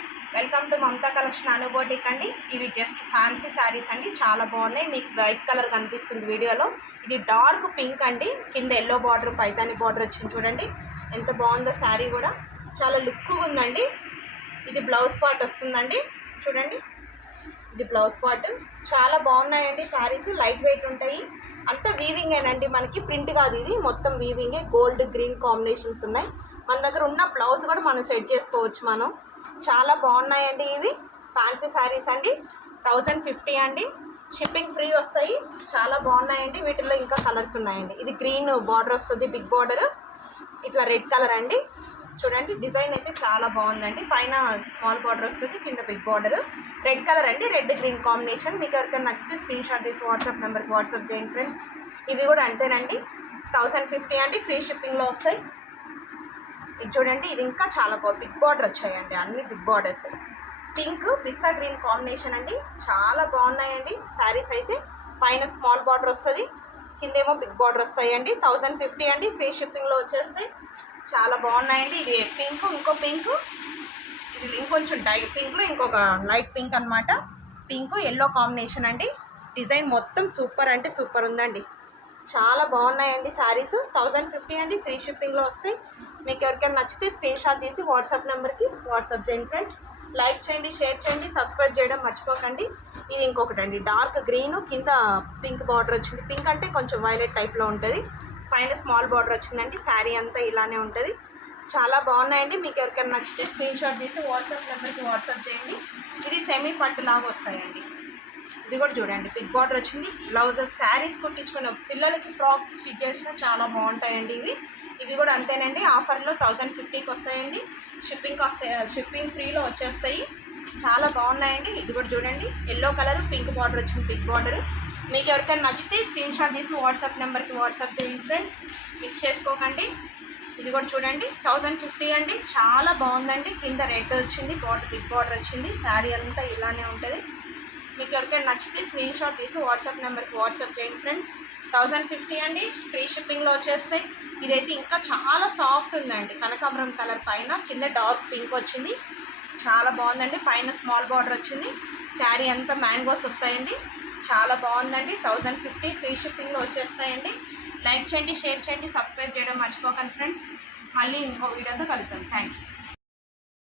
Friends, welcome to Mamata collection అనుబోటిక్ అండి. ఇవి జస్ట్ ఫ్యాన్సీ శారీస్ అండి, చాలా బాగున్నాయి. మీకు వైట్ కలర్ కనిపిస్తుంది వీడియోలో. ఇది డార్క్ పింక్ అండి, కింద ఎల్లో బార్డర్ పైతాని బార్డర్ వచ్చింది చూడండి. ఎంత బాగుందో శారీ కూడా, చాలా లుక్గా ఉందండి. ఇది బ్లౌజ్ పార్ట్ వస్తుందండి చూడండి. ఇది బ్లౌజ్ పార్ట్. చాలా బాగున్నాయండి శారీస్, లైట్ వెయిట్ ఉంటాయి. అంతా వీవింగేనండి, మనకి ప్రింట్ కాదు, ఇది మొత్తం వీవింగే. గోల్డ్ గ్రీన్ కాంబినేషన్స్ ఉన్నాయి. మన దగ్గర ఉన్న బ్లౌజ్ కూడా మనం సెట్ చేసుకోవచ్చు మనం. చాలా బాగున్నాయండి. ఇవి ఫ్యాన్సీ శారీస్ అండి, 1050 అండి. షిప్పింగ్ ఫ్రీ వస్తాయి. చాలా బాగున్నాయండి. వీటిల్లో ఇంకా కలర్స్ ఉన్నాయండి. ఇది గ్రీన్ బార్డర్ వస్తుంది, బిగ్ బార్డర్. ఇట్లా రెడ్ కలర్ అండి చూడండి. డిజైన్ అయితే చాలా బాగుందండి. పైన స్మాల్ బార్డర్ వస్తుంది, కింద బిగ్ బార్డర్. రెడ్ కలర్ అండి, రెడ్ గ్రీన్ కాంబినేషన్. మీకు ఎవరికైనా నచ్చితే స్క్రీన్ షాట్ తీసి వాట్సాప్ నెంబర్కి వాట్సాప్ చేయండి ఫ్రెండ్స్. ఇది కూడా అంతేనండి, 1050 అండి. ఫ్రీ షిప్పింగ్లో వస్తాయి. ఇది చూడండి, ఇది ఇంకా చాలా బిగ్ బార్డర్ వచ్చాయండి, అన్ని బిగ్ బార్డర్స్. పింక్ పిస్తా గ్రీన్ కాంబినేషన్ అండి, చాలా బాగున్నాయండి శారీస్ అయితే. పైన స్మాల్ బార్డర్ వస్తుంది, కిందేమో బిగ్ బార్డర్ వస్తాయండి. 1050 అండి, ఫ్రీ షిప్పింగ్లో వచ్చేస్తాయి. చాలా బాగున్నాయండి. ఇది పింక్, ఇంకో పింక్, ఇది ఇంకొంచెం పింక్లో ఇంకొక లైట్ పింక్ అనమాట. పింక్ ఎల్లో కాంబినేషన్ అండి. డిజైన్ మొత్తం సూపర్ అంటే సూపర్ ఉందండి. చాలా బాగున్నాయండి శారీస్. 1050 అండి, ఫ్రీ షిప్పింగ్లో వస్తాయి. మీకు ఎవరికైనా నచ్చితే స్క్రీన్ షాట్ తీసి వాట్సాప్ నెంబర్కి వాట్సాప్ చేయండి ఫ్రెండ్స్. లైక్ చేయండి, షేర్ చేయండి, సబ్స్క్రైబ్ చేయడం మర్చిపోకండి. ఇది ఇంకొకటి అండి, డార్క్ గ్రీన్, కింద పింక్ బార్డర్ వచ్చింది. పింక్ అంటే కొంచెం వైలెట్ టైప్లో ఉంటుంది. పైన స్మాల్ బార్డర్ వచ్చిందండి. శారీ అంతా ఇలానే ఉంటుంది. చాలా బాగున్నాయండి. మీకు ఎవరికైనా నచ్చితే స్క్రీన్ షాట్ తీసి వాట్సాప్ నెంబర్కి వాట్సాప్ చేయండి. ఇది సెమీ పట్టు లాగా వస్తాయండి. ఇది కూడా చూడండి, బిగ్ బార్డర్ వచ్చింది. బ్లౌజెస్ శారీస్ కుట్టించుకున్న పిల్లలకి ఫ్రాక్స్ స్టిచ్ చేసినా చాలా బాగుంటాయండి ఇవి. ఇవి కూడా అంతేనండి, ఆఫర్లో 1050కి వస్తాయండి. షిప్పింగ్ ఫ్రీలో వచ్చేస్తాయి. చాలా బాగున్నాయండి. ఇది కూడా చూడండి, ఎల్లో కలర్ పింక్ బార్డర్ వచ్చింది, బిగ్ బార్డర్. మీకు ఎవరికైనా నచ్చితే స్క్రీన్ షాట్ తీసి వాట్సాప్ నెంబర్కి వాట్సాప్ చేయండి ఫ్రెండ్స్, మిస్ చేసుకోకండి. ఇది కూడా చూడండి, 1050 అండి. చాలా బాగుందండి. కింద రెడ్ వచ్చింది, బార్డర్ బిగ్ బార్డర్ వచ్చింది. శారీ అంతా ఇలానే ఉంటుంది. మీకు ఎవరికైనా నచ్చితే స్క్రీన్ షాట్ తీసి వాట్సాప్ నెంబర్కి వాట్సాప్ చేయండి ఫ్రెండ్స్. 1050 అండి, ఫ్రీ షిప్పింగ్లో వచ్చేస్తాయి. ఇదైతే ఇంకా చాలా సాఫ్ట్ ఉందండి, కనకాంబరం కలర్ పైన, కింద డార్క్ పింక్ వచ్చింది. చాలా బాగుందండి. పైన స్మాల్ బార్డర్ వచ్చింది. శారీ అంతా మ్యాంగోస్ వస్తాయండి. చాలా బాగుందండి. 1050, ఫ్రీ షిప్పింగ్లో వచ్చేస్తాయండి. లైక్ చేయండి, షేర్ చేయండి, సబ్స్క్రైబ్ చేయడం మర్చిపోకండి ఫ్రెండ్స్. మళ్ళీ ఇంకో వీడియోతో కలుద్దాం. Thank you.